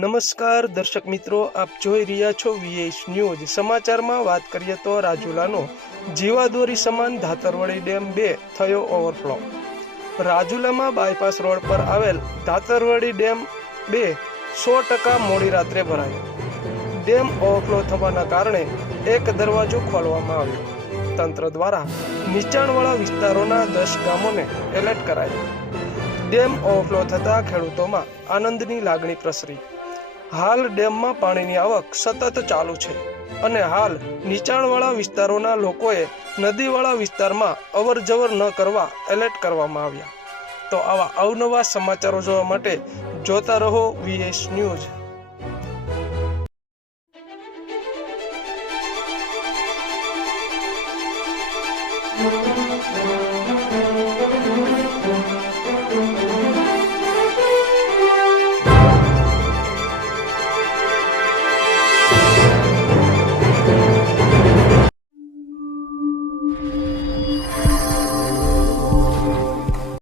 નમસ્કાર દર્શક મિત્રો, આપ જોઈ રહ્યા છો વીએસ ન્યૂઝ સમાચારમાં વાત કરીએ તો રાજુલાનો જીવાદોરી સમાન ધાતરવડી ડેમ બે થયો ઓવરફ્લો. રાજુલામાં બાયપાસ રોડ પર આવેલ ધાતરવડી ડેમ બે સો ટકા મોડી રાત્રે ભરાયો. ડેમ ઓવરફ્લો થવાના કારણે એક દરવાજો ખોલવામાં આવ્યો. તંત્ર દ્વારા નીચાણવાળા વિસ્તારોના દસ ગામોને એલર્ટ કરાયા. ડેમ ઓવરફ્લો થતાં ખેડૂતોમાં આનંદની લાગણી પ્રસરી. હાલ ડેમમાં પાણીની આવક સતત ચાલુ છે અને હાલ નીચાણવાળા વિસ્તારોના લોકોએ નદીવાળા વિસ્તારમાં અવરજવર ન કરવા એલર્ટ કરવામાં આવ્યા તો આવા અવનવા સમાચારો જોવા માટે જોતા રહો વીએસ ન્યૂઝ